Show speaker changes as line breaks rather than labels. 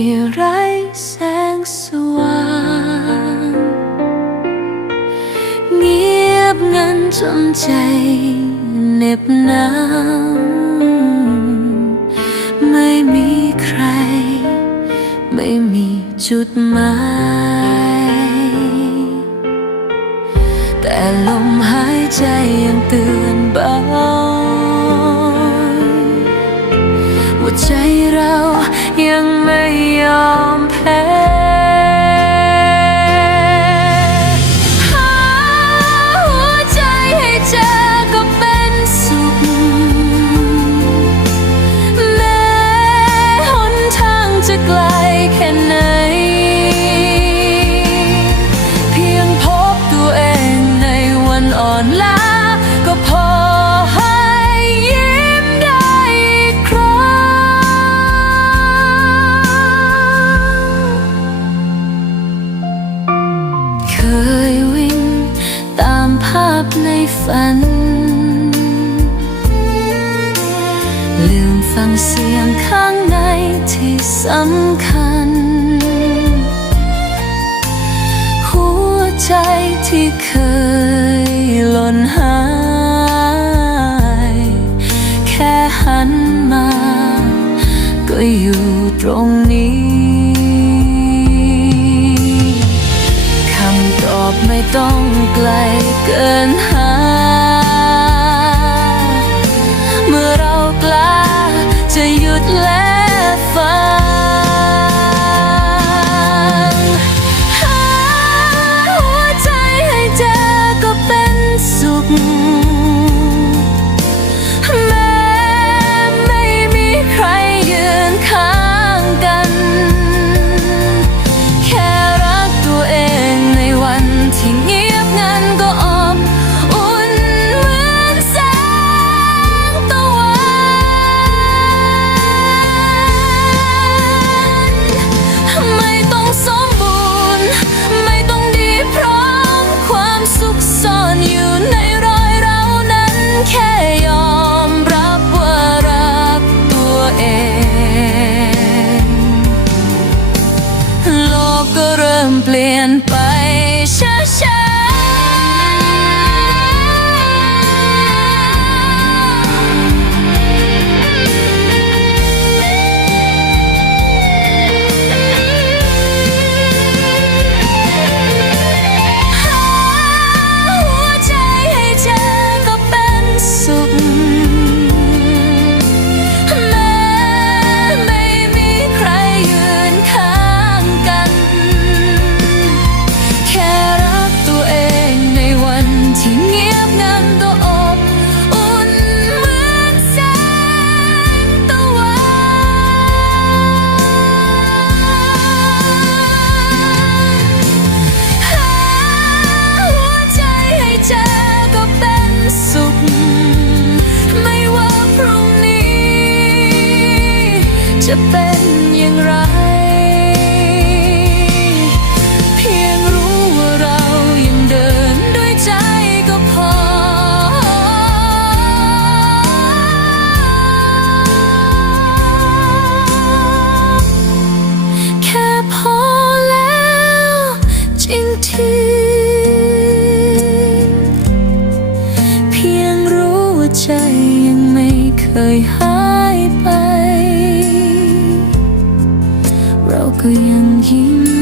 ที่ไรแสงสว่าง เงียบงันจนใจเหน็บหนาวไม่มีใคร ไม่มีจุดหมาย แต่ลมหายใจยังเตือนเบาว่าใจเรา ฝัน ลืมฟังเสียงข้างในที่สำคัญ หัวใจที่เคยหล่นหาย แค่หันมา ก็อยู่ตรงนี้คำตอบไม่ต้องไกลเกินหา ก็เจะเป็นอย่างไร เพียงรู้ว่าเรายังเดินด้วยใจก็พอ แค่พอแล้วจริงทีเพียงรู้ว่าใจยังไม่เคยหา 找个原因。